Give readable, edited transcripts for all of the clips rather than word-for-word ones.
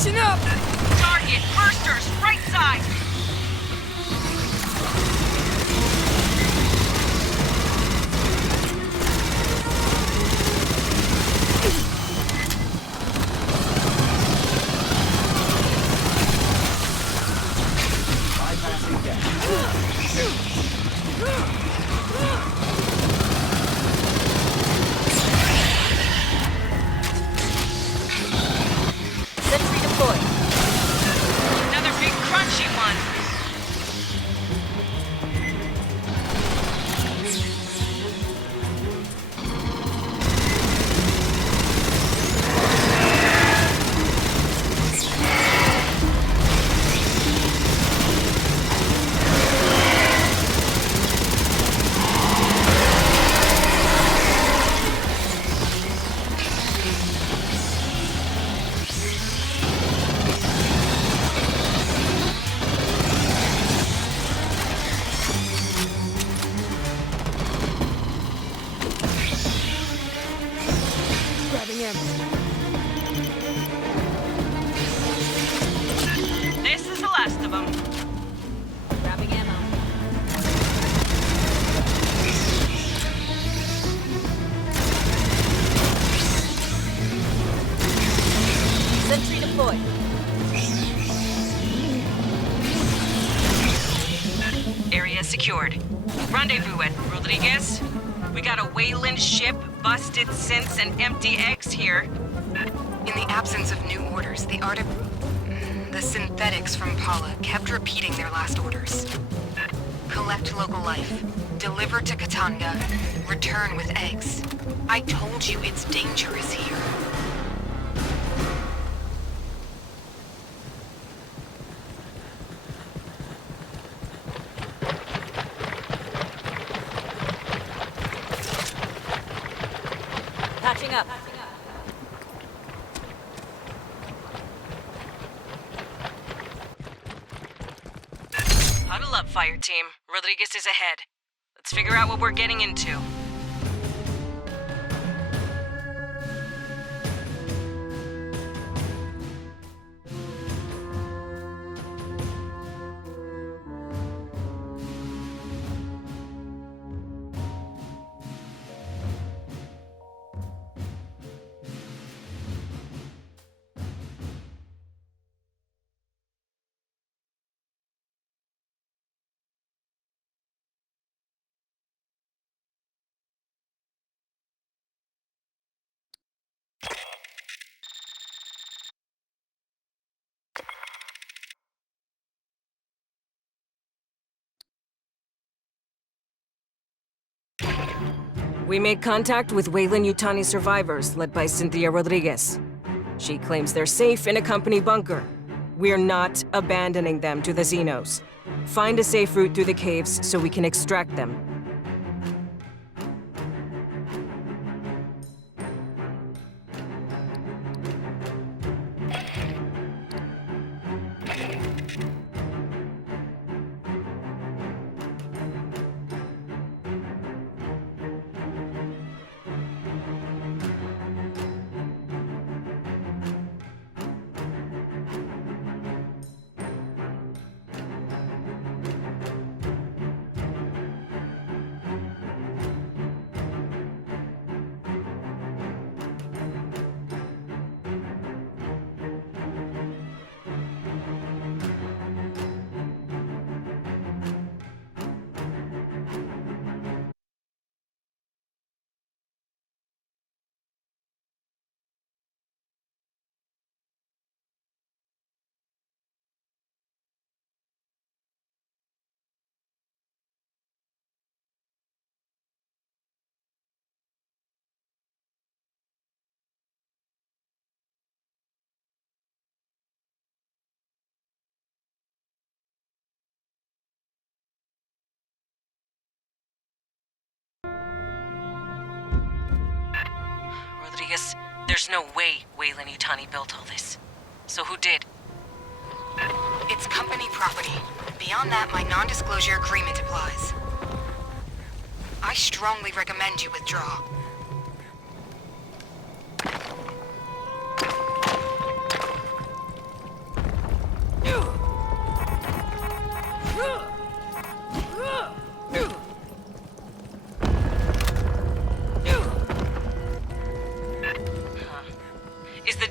Catching up! Target, bursters, right side! Bypassing deck. Sentry deployed. Another big crunchy one. Grabbing ammo. This is the last of them. Grabbing ammo. Sentry deployed. Area secured. Rendezvous at Rodriguez. We got a Wayland ship, busted synths, and empty eggs here. In the absence of new orders, the synthetics from Paula kept repeating their last orders. Collect local life, deliver to Katanga, return with eggs. I told you it's dangerous here. Patching up. Huddle up, Fireteam. Rodriguez is ahead. Let's figure out what we're getting into. We made contact with Wayland-Yutani survivors, led by Cynthia Rodriguez. She claims they're safe in a company bunker. We're not abandoning them to the Xenos. Find a safe route through the caves so we can extract them. Rodriguez, there's no way Wayland-Yutani built all this. So who did? It's company property. Beyond that, my non-disclosure agreement applies. I strongly recommend you withdraw.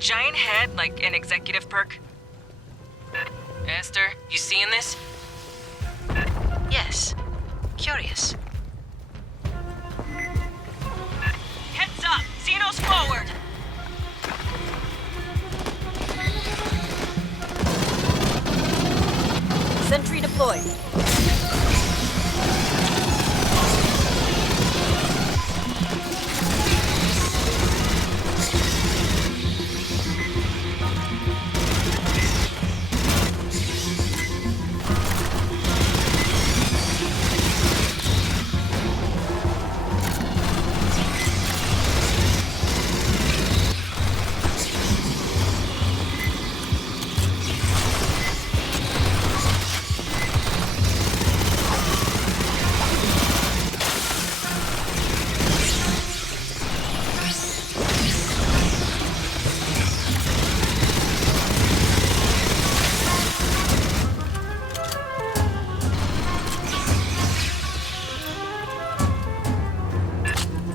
giant head like an executive perk? Esther, you seeing this? Yes. Curious. Heads up! Xenos forward! Sentry deployed.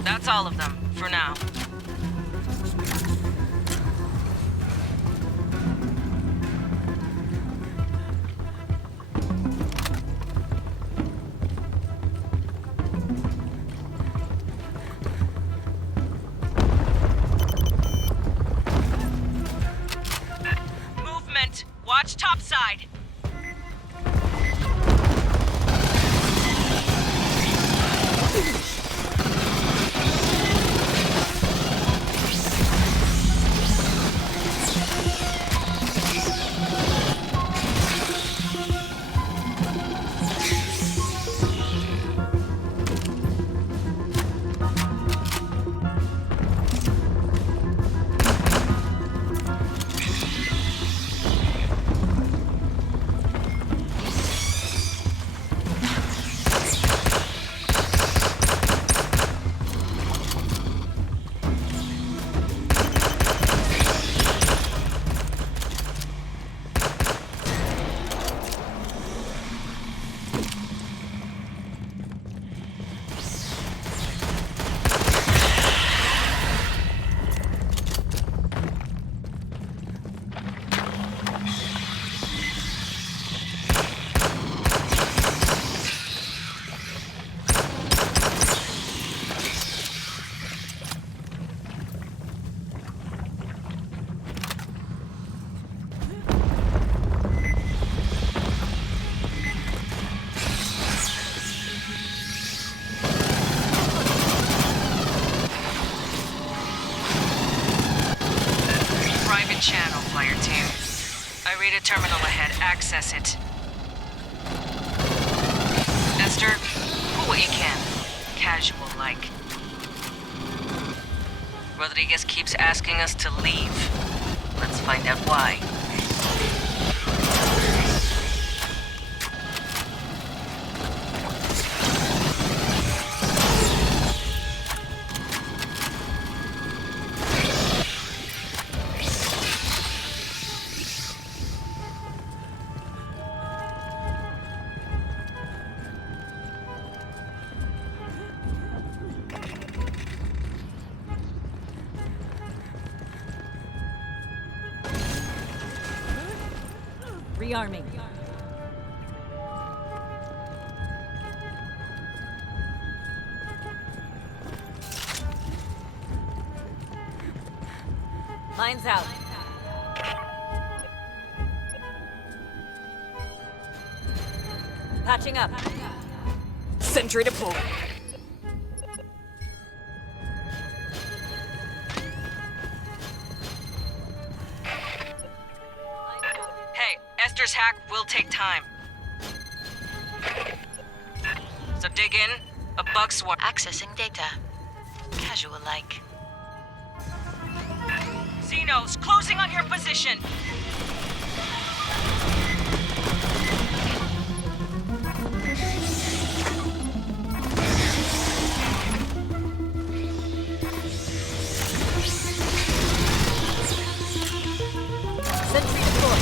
That's all of them, for now. Movement! Watch topside! Channel, Fireteam. I read a terminal ahead. Access it. Esther, pull what you can. Casual-like. Rodriguez keeps asking us to leave. Let's find out why. Rearming. Lines out. Patching up. Sentry deployed. Hey, Esther's hack will take time. So dig in. A bug swarm. Accessing data. Casual-like. Xenos, closing on your position. Sentry deployed.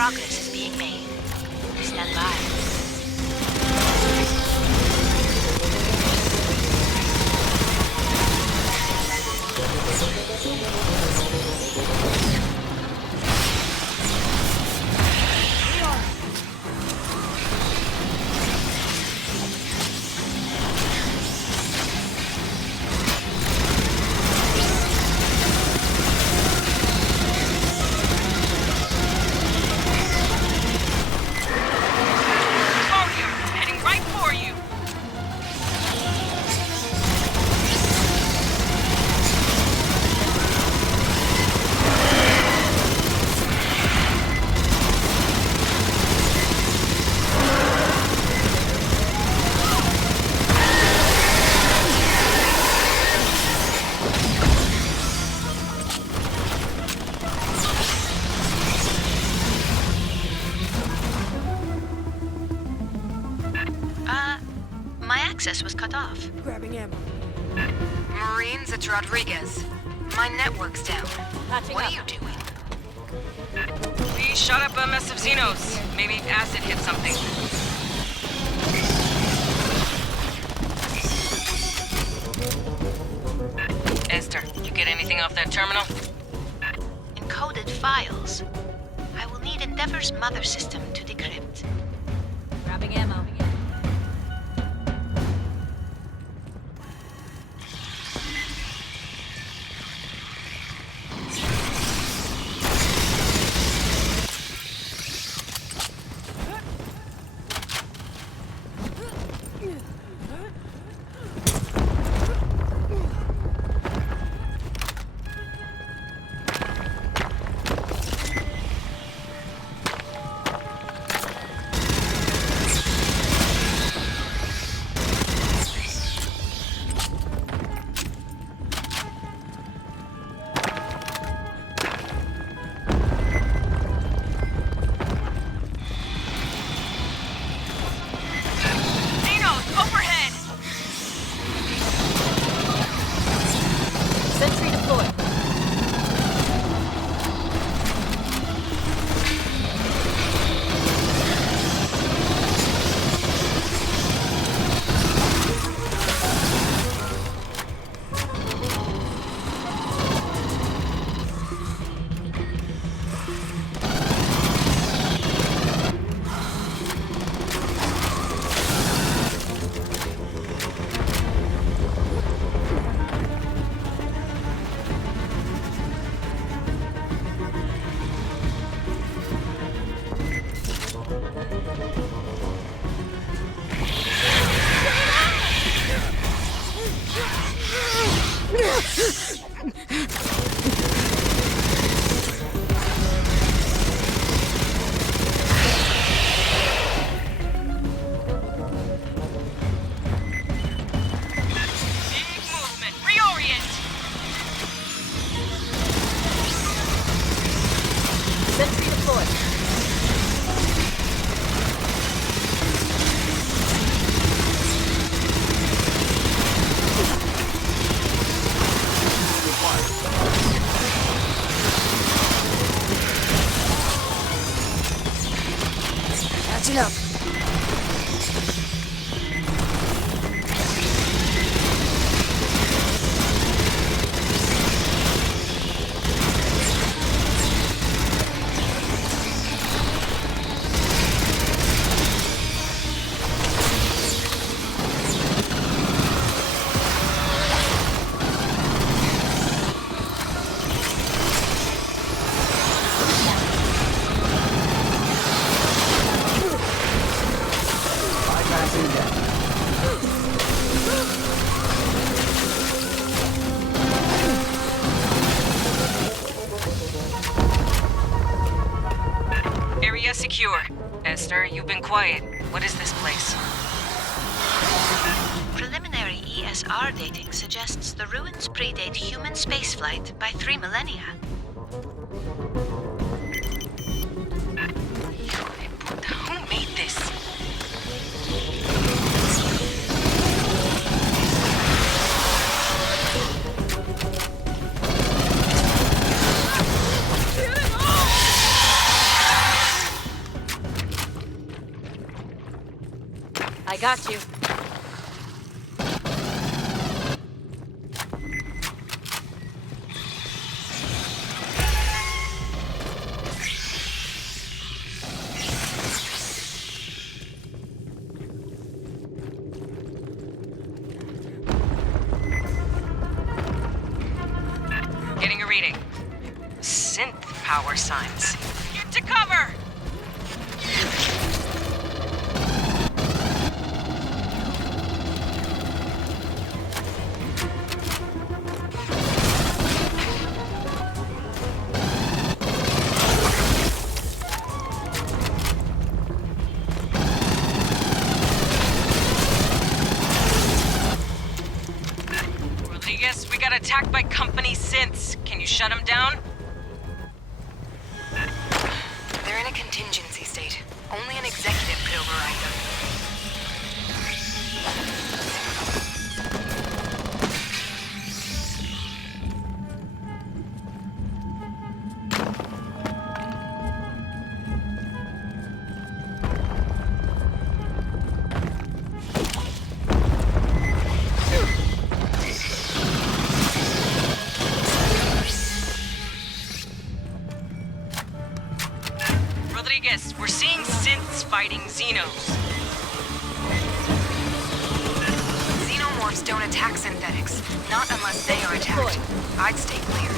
Progress is being made. Stand by. Heading right for you! My access was cut off. Marines, it's Rodriguez. My network's down. Patching What up. are you doing? We shot up a mess of Xenos. Maybe acid hit something. Esther, you get anything off that terminal? Encoded files. I will need Endeavor's mother system to decrypt. Grabbing ammo. Sentry deployed. Sentry deployed. Catching up. Area secure. Esther, you've been quiet. What is this place? Preliminary ESR dating suggests the ruins predate human spaceflight by 3 millennia. Who made this? got you. Getting a reading. Synth power signs. Get to cover! Rodriguez, we got attacked by company synths. Can you shut them down? They're in a contingency state. Only an executive could override them. Rodriguez, we're seeing synths fighting Xenos. Xenomorphs don't attack synthetics. Not unless they are attacked. I'd stay clear.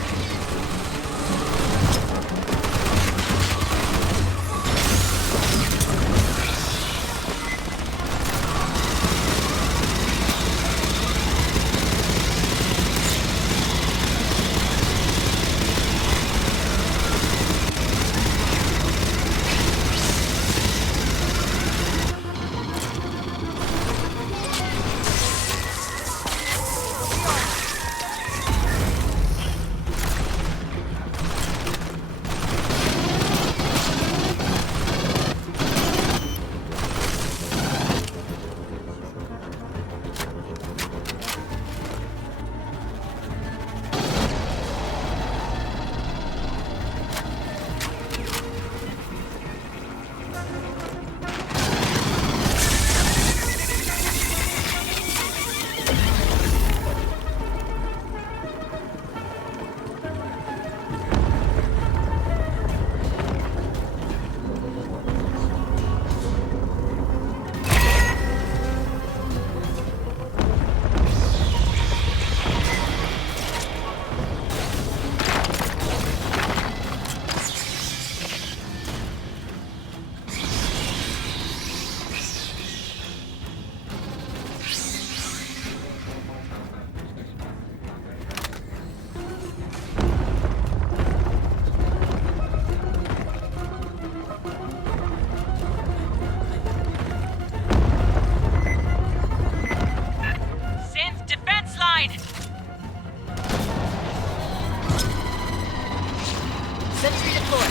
Sentry deployed.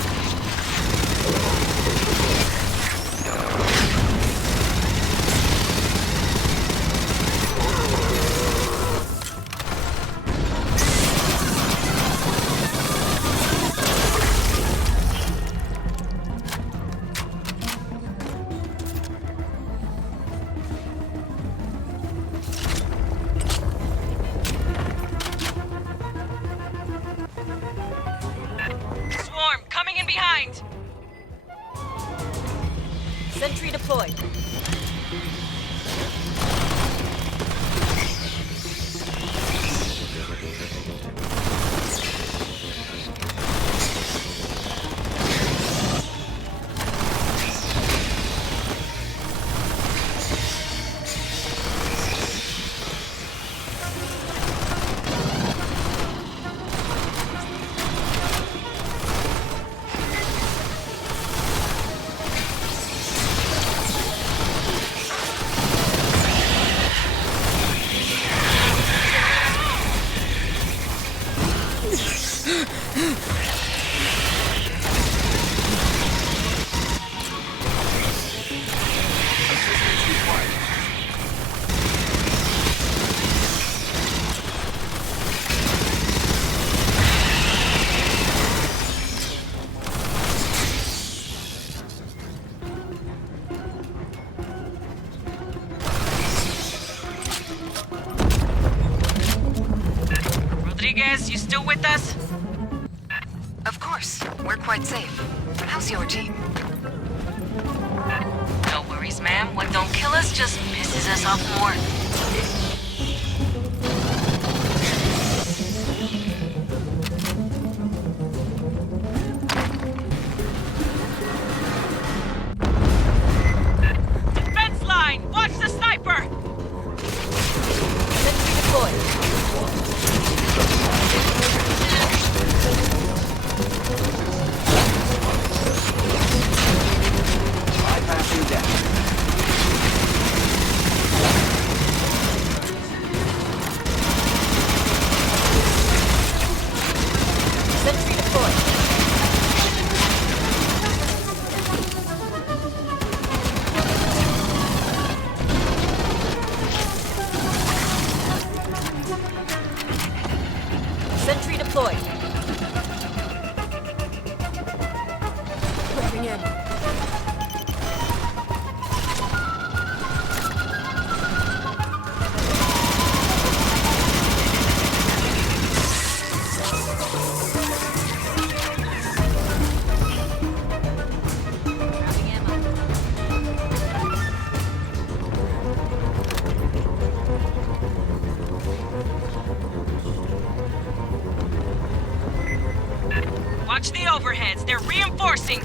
Sentry deployed. How's your team? No worries, ma'am. What don't kill us just pisses us off more. Defense line! Watch the sniper! Sentry deployed. Bypassing deck. Sentry deployed. Sentry deployed. Moving in. Grabbing ammo. Watch the overheads. They're reinforcing.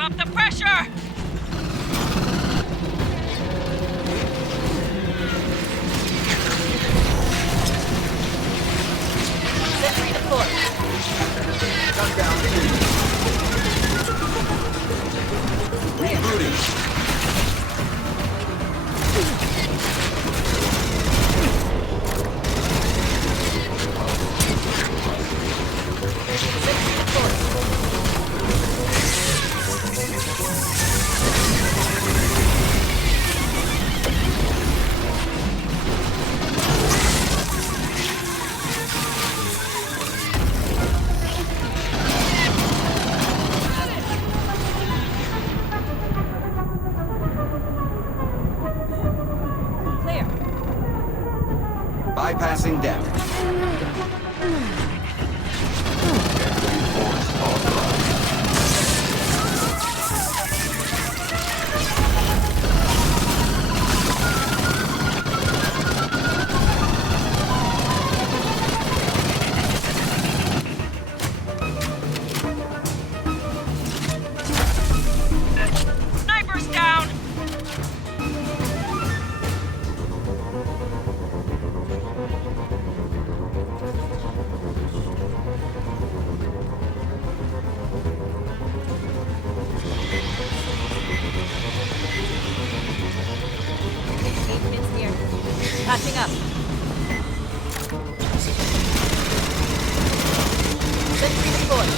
Up the pressure! Sentry deployed. Gun down. Rebooting. Sentry deployed. Clear. Bypassing deck. Sniper's down! Maintenance here. Patching up. Sentry deployed.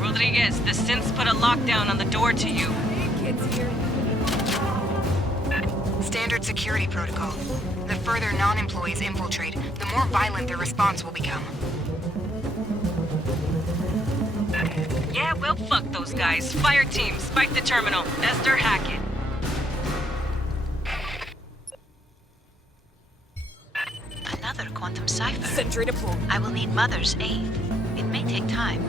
Rodriguez, the synths put a lockdown on the door to you. Standard security protocol. The further non-employees infiltrate, the more violent their response will become. Yeah, well, fuck those guys. Fireteam, spike the terminal. Esther, hack it. Another quantum cipher. Sentry deployed. I will need Mother's aid. It may take time.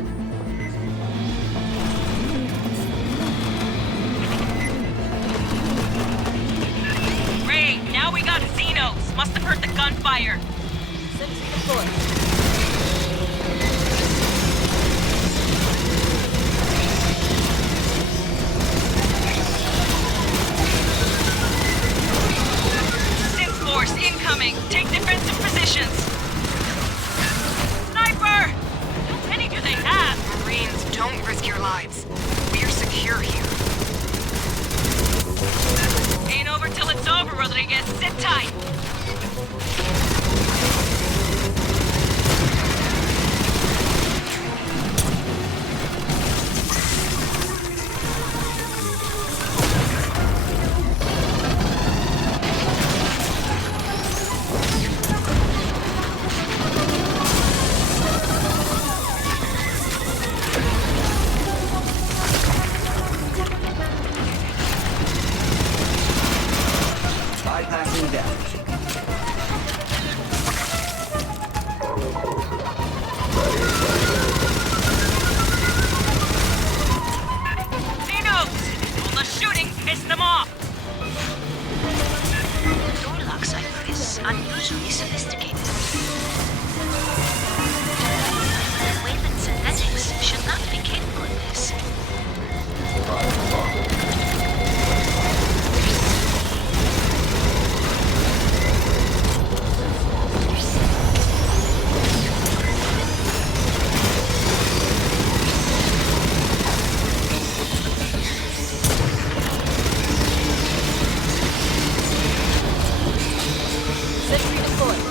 Ray, now we got Xenos. Must have heard the gunfire. Sentry deployed. Synth force incoming! Take defensive positions! Sniper! How many do they have? Marines, don't risk your lives. We're secure here. Ain't over till it's over, Rodriguez. Sit tight! Bypassing down. Xenos! All the shooting pissed them off! The door lock cipher is unusually sophisticated. Wayland synthetics should not be capable of this. Sentry deployed.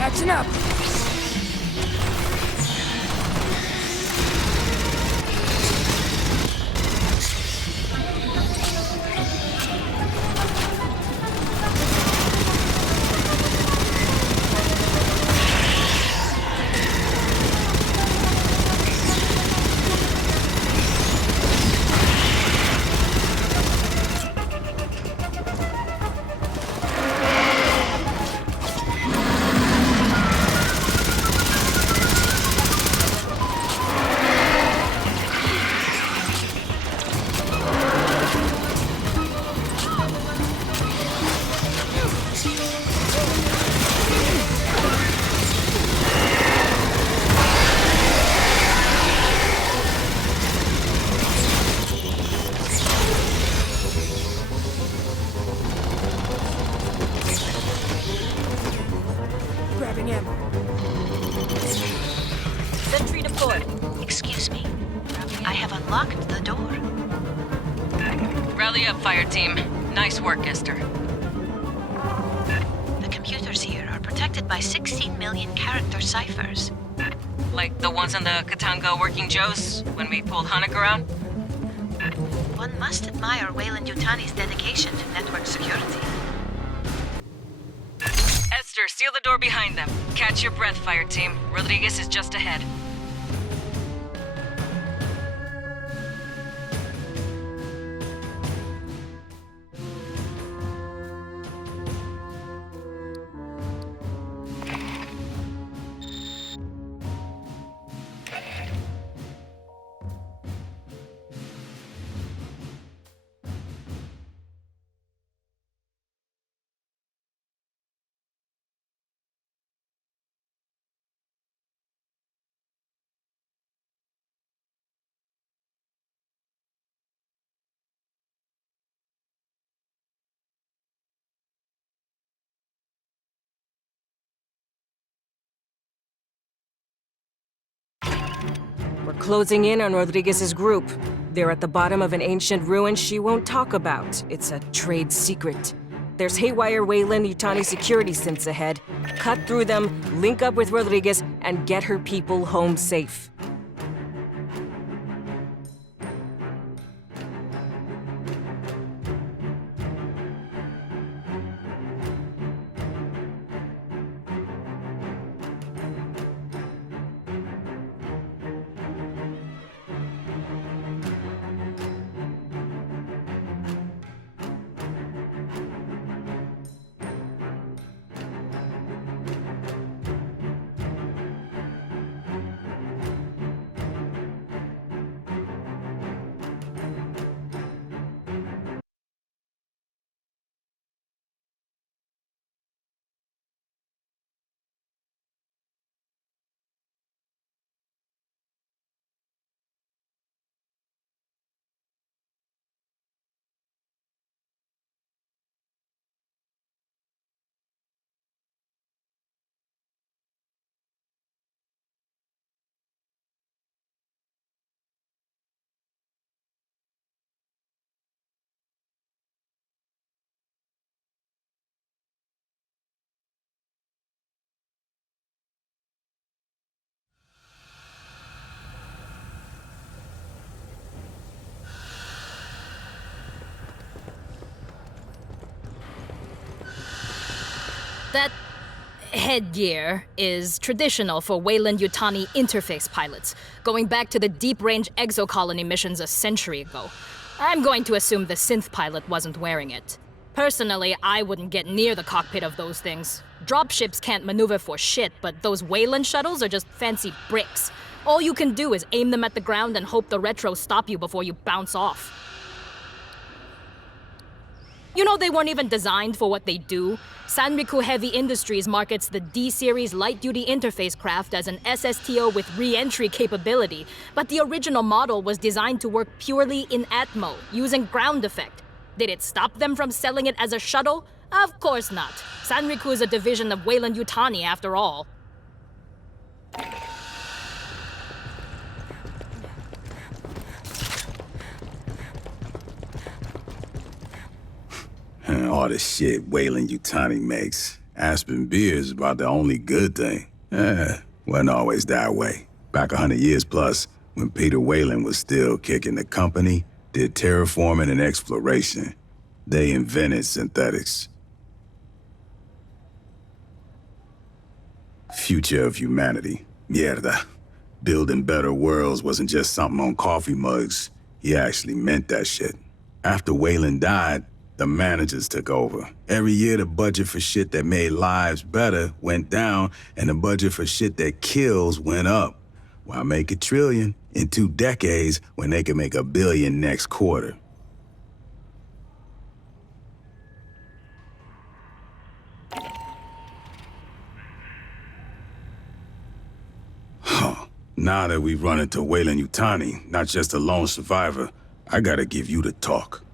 Action up! Grabbing ammo. Sentry deployed. Excuse me. I have unlocked the door. Rally up, Fireteam. Nice work, Esther. The computers here are protected by 16 million character ciphers. Like the ones on the Kiteoga Working Joes when we pulled Hanukkah around? One must admire Wayland-Yutani's dedication to network security. Esther, seal the door behind them. Catch your breath, Fireteam. Rodriguez is just ahead. We're closing in on Rodriguez's group. They're at the bottom of an ancient ruin she won't talk about. It's a trade secret. There's haywire Weyland-Yutani security synths ahead. Cut through them, link up with Rodriguez, and get her people home safe. That headgear is traditional for Weyland-Yutani interface pilots, going back to the deep-range exocolony missions a century ago. I'm going to assume the synth pilot wasn't wearing it. Personally, I wouldn't get near the cockpit of those things. Dropships can't maneuver for shit, but those Weyland shuttles are just fancy bricks. All you can do is aim them at the ground and hope the retros stop you before you bounce off. You know they weren't even designed for what they do? Sanriku Heavy Industries markets the D-Series light-duty interface craft as an SSTO with re-entry capability, but the original model was designed to work purely in Atmo, using ground effect. Did it stop them from selling it as a shuttle? Of course not. Sanriku is a division of Weyland-Yutani after all. All the shit Weyland-Yutani makes. Aspen beer is about the only good thing. Wasn't always that way. Back 100 years plus, when Peter Weyland was still kicking the company, did terraforming and exploration. They invented synthetics. Future of humanity. Mierda. Building better worlds wasn't just something on coffee mugs. He actually meant that shit. After Weyland died, the managers took over. Every year the budget for shit that made lives better went down, and the budget for shit that kills went up. Why make $1 trillion in 2 decades when they can make $1 billion next quarter? Now that we've run into Weyland-Yutani, not just a lone survivor, I gotta give you the talk.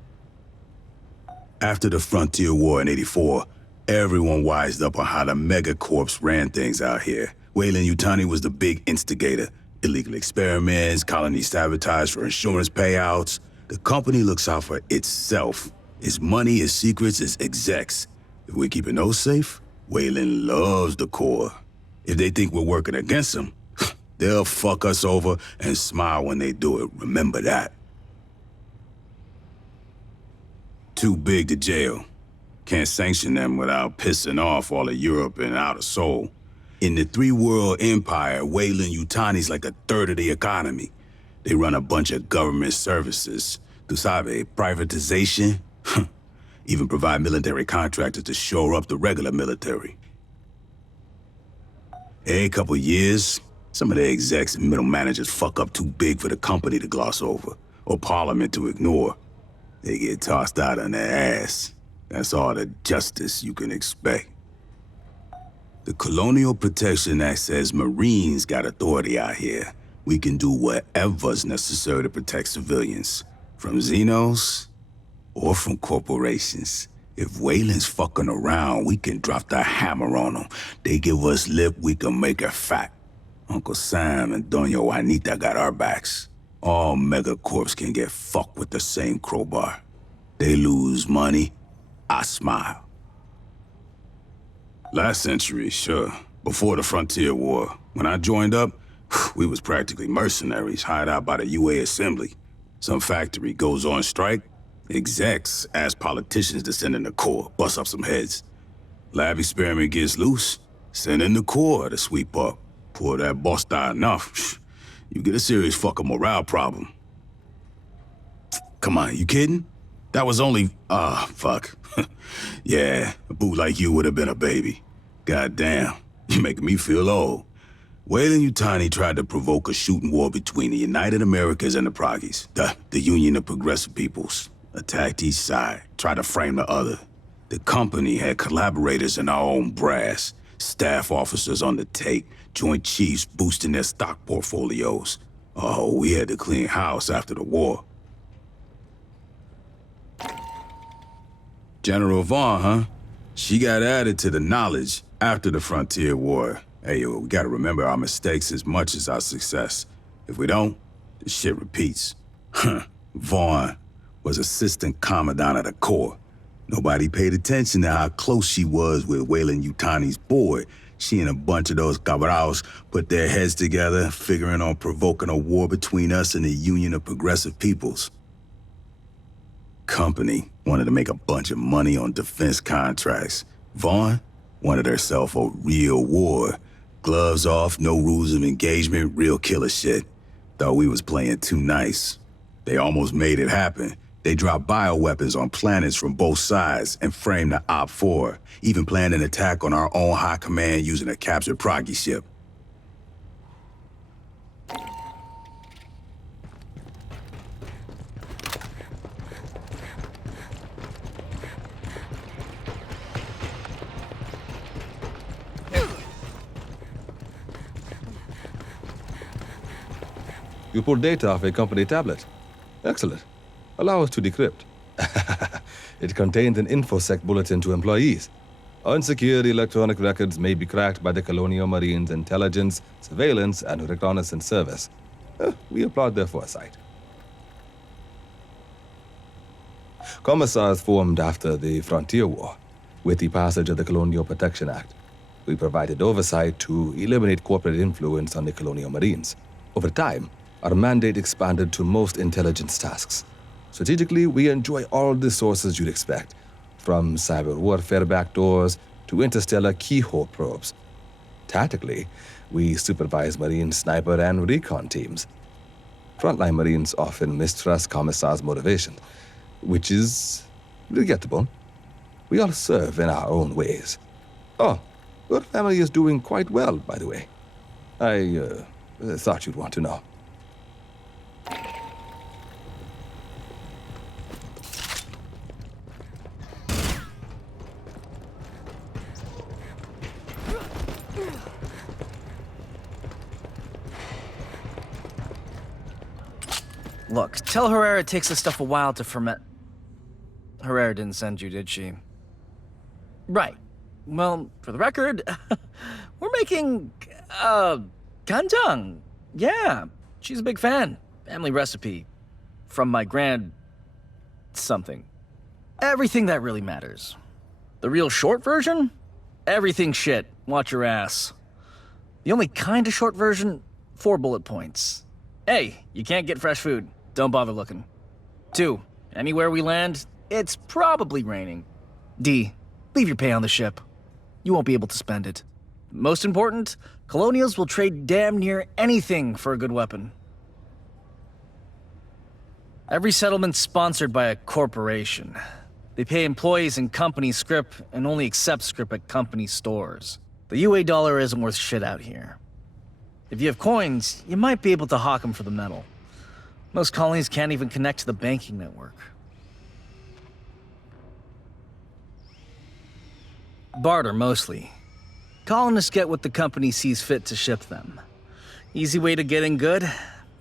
After the Frontier War in '84, everyone wised up on how the megacorps ran things out here. Weyland-Yutani was the big instigator. Illegal experiments, colony sabotage for insurance payouts. The company looks out for itself. Its money, its secrets, its execs. If we're keeping those safe, Weyland loves the Corps. If they think we're working against them, they'll fuck us over and smile when they do it. Remember that. Too big to jail. Can't sanction them without pissing off all of Europe and Outer Sol. In the 3-world empire, Weyland-Yutani's like 1/3 of the economy. They run a bunch of government services. Tu sabe, privatization. Even provide military contractors to shore up the regular military. Every couple years, some of the execs and middle managers fuck up too big for the company to gloss over, or Parliament to ignore. They get tossed out on their ass. That's all the justice you can expect. The Colonial Protection Act says Marines got authority out here. We can do whatever's necessary to protect civilians, from Xenos or from corporations. If Weyland's fucking around, we can drop the hammer on them. They give us lip, we can make it fat. Uncle Sam and Doña Juanita got our backs. All megacorps can get fucked with the same crowbar. They lose money, I smile. Last century, sure. Before the Frontier War. When I joined up, we was practically mercenaries hired out by the UA Assembly. Some factory goes on strike, execs ask politicians to send in the Corps, bust up some heads. Lab experiment gets loose, send in the Corps to sweep up. Pour that boss die enough, you get a serious fucking morale problem. Come on, you kidding? That was only... fuck. Yeah, a boot like you would have been a baby. Goddamn, you're making me feel old. Weyland-Yutani tried to provoke a shooting war between the United Americas and the Proggies, the Union of Progressive Peoples. Attacked each side, tried to frame the other. The company had collaborators in our own brass, staff officers on the take, Joint Chiefs boosting their stock portfolios. Oh, we had to clean house after the war. General Vaughn, huh? She got added to the knowledge after the Frontier War. Hey, we gotta remember our mistakes as much as our success. If we don't, the shit repeats. Vaughn was Assistant Commandant of the Corps. Nobody paid attention to how close she was with Weyland-Yutani's board. She and a bunch of those cabals put their heads together, figuring on provoking a war between us and the Union of Progressive Peoples. Company wanted to make a bunch of money on defense contracts. Vaughn wanted herself a real war. Gloves off, no rules of engagement, real killer shit. Thought we was playing too nice. They almost made it happen. They dropped bioweapons on planets from both sides and framed the Op-4, even planned an attack on our own high command using a captured Proggy ship. You pulled data off a company tablet. Excellent. Allow us to decrypt. It contained an InfoSec bulletin to employees. Unsecured electronic records may be cracked by the Colonial Marines' intelligence, surveillance, and reconnaissance service. We applaud their foresight. Commissars formed after the Frontier War. With the passage of the Colonial Protection Act, we provided oversight to eliminate corporate influence on the Colonial Marines. Over time, our mandate expanded to most intelligence tasks. Strategically, we enjoy all the sources you'd expect, from cyber warfare backdoors to interstellar keyhole probes. Tactically, we supervise Marine sniper and recon teams. Frontline Marines often mistrust Commissar's motivation, which is regrettable. We all serve in our own ways. Oh, your family is doing quite well, by the way. I thought you'd want to know. Look, tell Herrera it takes this stuff a while to ferment. Herrera didn't send you, did she? Right. Well, for the record, we're making, kanjang. Yeah, she's a big fan. Family recipe. From my grand... something. Everything that really matters. The real short version? Everything shit. Watch your ass. The only kind of short version? 4 bullet points. A, you can't get fresh food. Don't bother looking. 2, anywhere we land, it's probably raining. D, leave your pay on the ship. You won't be able to spend it. Most important, Colonials will trade damn near anything for a good weapon. Every settlement's sponsored by a corporation. They pay employees in company scrip and only accept scrip at company stores. The UA dollar isn't worth shit out here. If you have coins, you might be able to hawk them for the metal. Most colonies can't even connect to the banking network. Barter, mostly. Colonists get what the company sees fit to ship them. Easy way to get in good?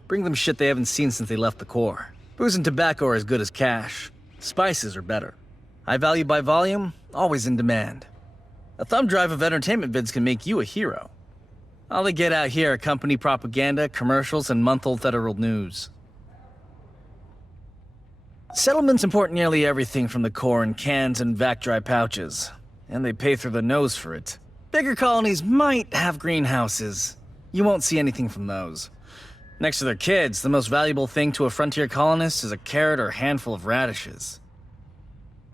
Bring them shit they haven't seen since they left the Corps. Booze and tobacco are as good as cash. Spices are better. High value by volume, always in demand. A thumb drive of entertainment vids can make you a hero. All they get out here are company propaganda, commercials, and month-old federal news. Settlements import nearly everything from the Corps in cans and vac dry pouches, and they pay through the nose for it. Bigger colonies might have greenhouses. You won't see anything from those. Next to their kids, the most valuable thing to a frontier colonist is a carrot or a handful of radishes.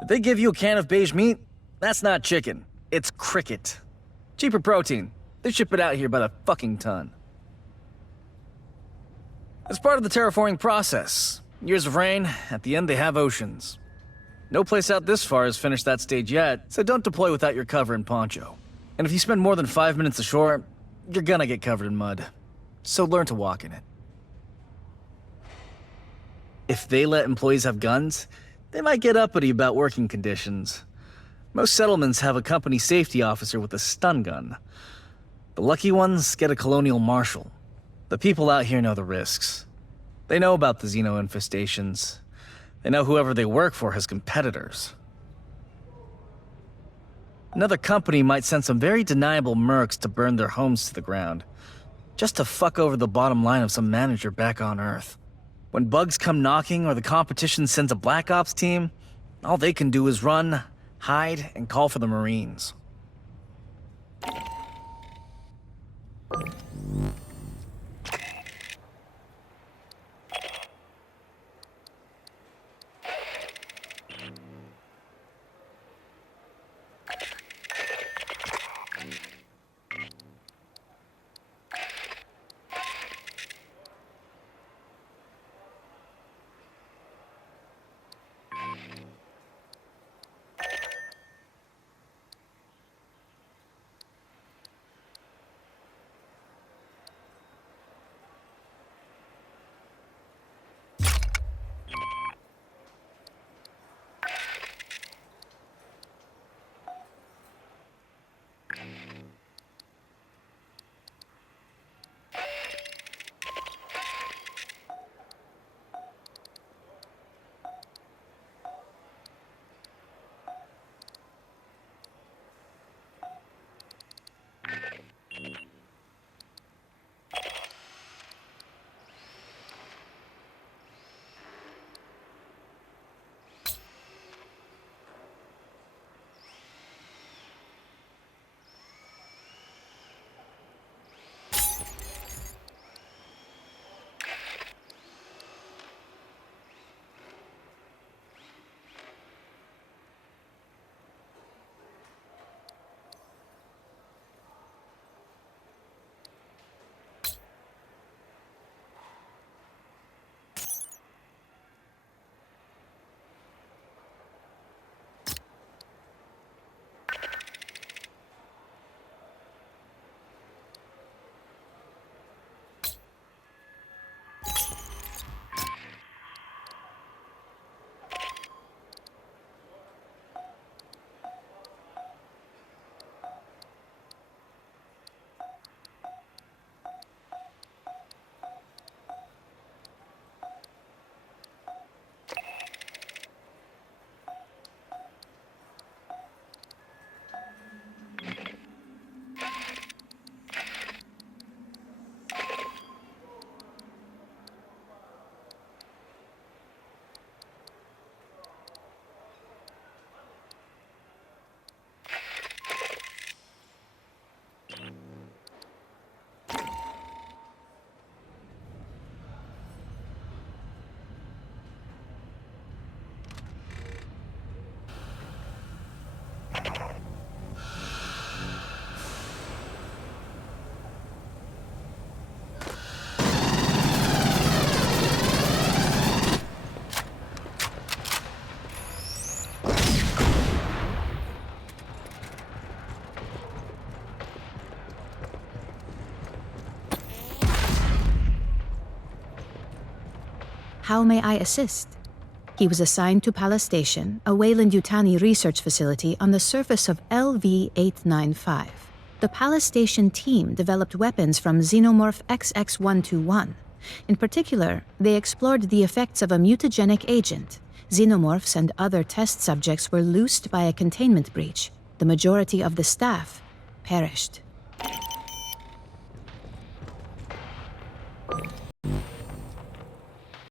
If they give you a can of beige meat, that's not chicken. It's cricket. Cheaper protein. They ship it out here by the fucking ton. As part of the terraforming process, years of rain, at the end they have oceans. No place out this far has finished that stage yet, so don't deploy without your cover and poncho. And if you spend more than 5 minutes ashore, you're gonna get covered in mud. So learn to walk in it. If they let employees have guns, they might get uppity about working conditions. Most settlements have a company safety officer with a stun gun. The lucky ones get a colonial marshal. The people out here know the risks. They know about the Xeno infestations. They know whoever they work for has competitors. Another company might send some very deniable mercs to burn their homes to the ground, just to fuck over the bottom line of some manager back on Earth. When bugs come knocking or the competition sends a Black Ops team, all they can do is run, hide, and call for the Marines. How may I assist? He was assigned to Palace Station, a Weyland-Yutani research facility on the surface of LV-895. The Palace Station team developed weapons from Xenomorph XX-121. In particular, they explored the effects of a mutagenic agent. Xenomorphs and other test subjects were loosed by a containment breach. The majority of the staff perished.